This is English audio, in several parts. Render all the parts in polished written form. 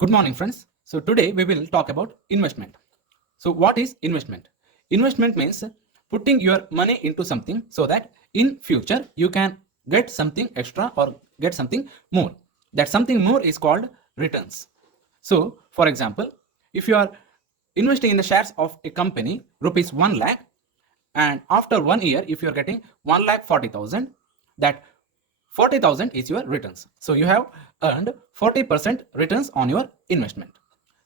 Good morning, friends. So today we will talk about investment. So what is investment? Investment means putting your money into something so that in future you can get something extra or get something more. That something more is called returns. So for example, if you are investing in the shares of a company rupees 1 lakh, and after 1 year if you are getting 1,40,000, that 40,000 is your returns. So you have earned 40% returns on your investment.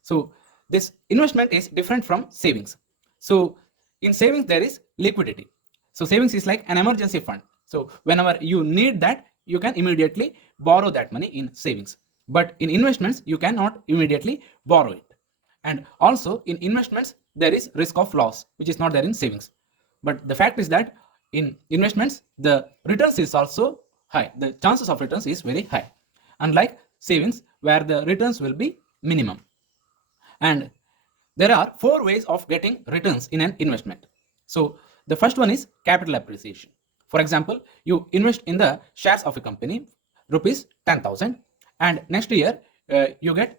So this investment is different from savings. So in savings there is liquidity. So savings is like an emergency fund. So whenever you need that, you can immediately borrow that money in savings. But in investments you cannot immediately borrow it. And also in investments there is risk of loss, which is not there in savings. But the fact is that in investments the returns is also high. The chances of returns is very high, unlike savings where the returns will be minimum. And there are four ways of getting returns in an investment. So the first one is capital appreciation. For example, you invest in the shares of a company rupees 10,000, and next year you get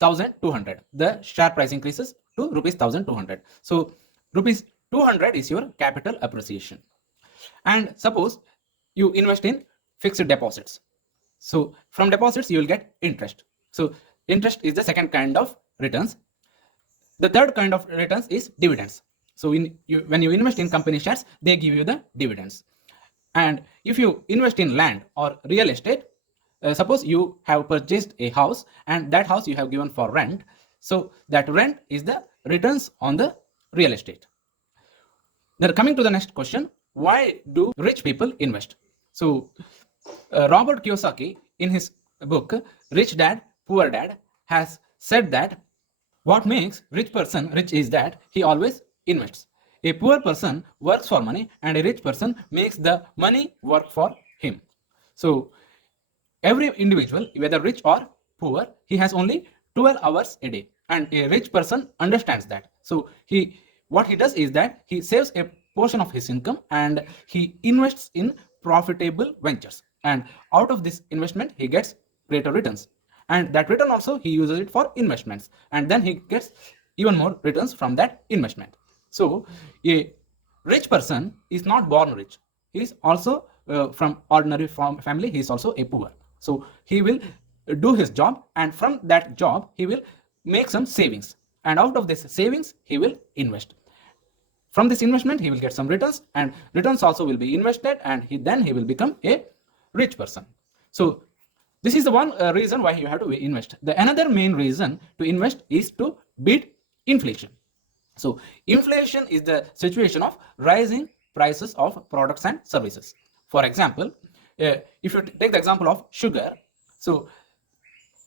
1,200. The share price increases to rupees 1,200. So rupees 200 is your capital appreciation. And suppose you invest in fixed deposits. So from deposits you will get interest. So interest is the second kind of returns. The third kind of returns is dividends. So when you invest in company shares, they give you the dividends. And if you invest in land or real estate, suppose you have purchased a house and that house you have given for rent, so that rent is the returns on the real estate. Now coming to the next question, why do rich people invest? So Robert Kiyosaki in his book Rich Dad Poor Dad has said that what makes rich person rich is that he always invests. A poor person works for money and a rich person makes the money work for him. So every individual, whether rich or poor, he has only 12 hours a day, and a rich person understands that. So what he does is that he saves a portion of his income and he invests in profitable ventures, and out of this investment he gets greater returns, and that return also he uses it for investments, and then he gets even more returns from that investment. So a rich person is not born rich. He is also from ordinary family. He is also a poor. So he will do his job, and from that job he will make some savings, and out of this savings he will invest. From this investment he will get some returns, and returns also will be invested, and he will become a rich person. So this is the one reason why you have to invest. The another main reason to invest is to beat inflation. So inflation is the situation of rising prices of products and services. For example, if you take the example of sugar, so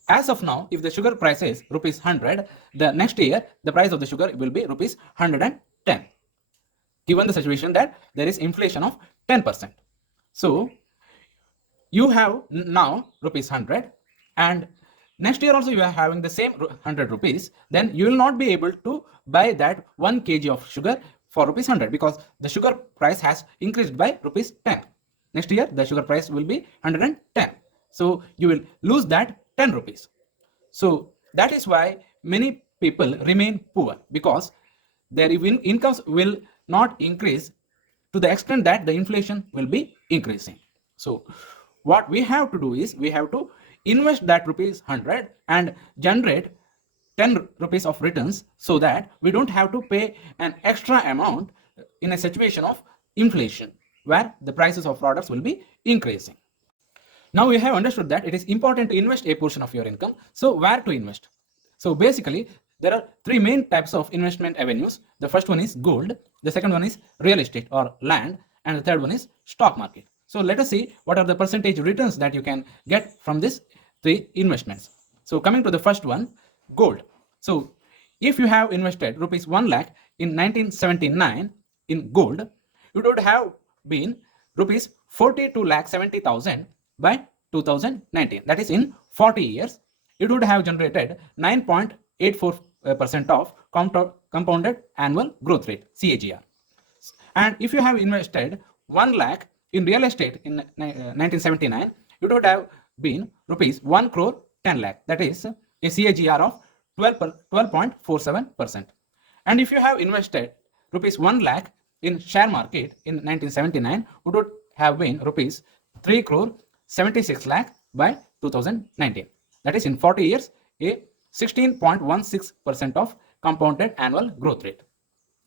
as of now, if the sugar price is rupees 100, the next year the price of the sugar will be rupees 110, given the situation that there is inflation of 10%. So you have now rupees 100, and next year also you are having the same 100 rupees, then you will not be able to buy that 1 kg of sugar for rupees 100, because the sugar price has increased by rupees 10. Next year the sugar price will be 110, so you will lose that 10 rupees. So that is why many people remain poor, because their incomes will not increase to the extent that the inflation will be increasing. So what we have to do is we have to invest that rupees 100 and generate 10 rupees of returns, so that we don't have to pay an extra amount in a situation of inflation where the prices of products will be increasing. Now you have understood that it is important to invest a portion of your income. So where to invest? So basically there are three main types of investment avenues. The first one is gold, the second one is real estate or land, and the third one is stock market. So let us see what are the percentage returns that you can get from these three investments. So coming to the first one, gold. So if you have invested rupees 1 lakh in 1979 in gold, it would have been rupees 42 lakh 70,000 by 2019. That is, in 40 years, it would have generated 9.84% of compounded annual growth rate, CAGR. And if you have invested 1 lakh in real estate in 1979, it would have been rupees 1 crore 10 lakh. That is a CAGR of 12.47%. And if you have invested rupees 1 lakh in share market in 1979, it would have been rupees 3 crore 76 lakh by 2019. That is, in 40 years, a 16.16% of compounded annual growth rate.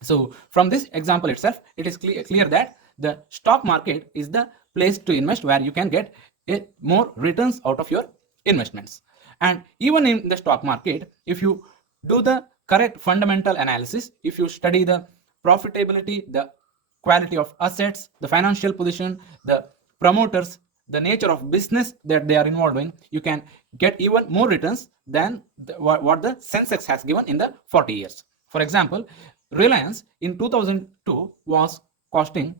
So from this example itself, it is clear that the stock market is the place to invest where you can get more returns out of your investments. And even in the stock market, if you do the correct fundamental analysis, if you study the profitability, the quality of assets, the financial position, the promoters, the nature of business that they are involved in, you can get even more returns than what the Sensex has given in the 40 years. For example, Reliance in 2002 was costing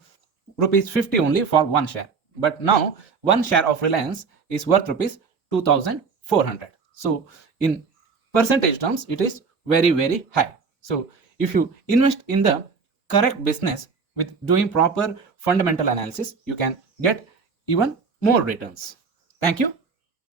rupees 50 only for one share, but now one share of Reliance is worth rupees 2400. So in percentage terms, it is very high. So if you invest in the correct business with doing proper fundamental analysis, you can get even more returns. Thank you.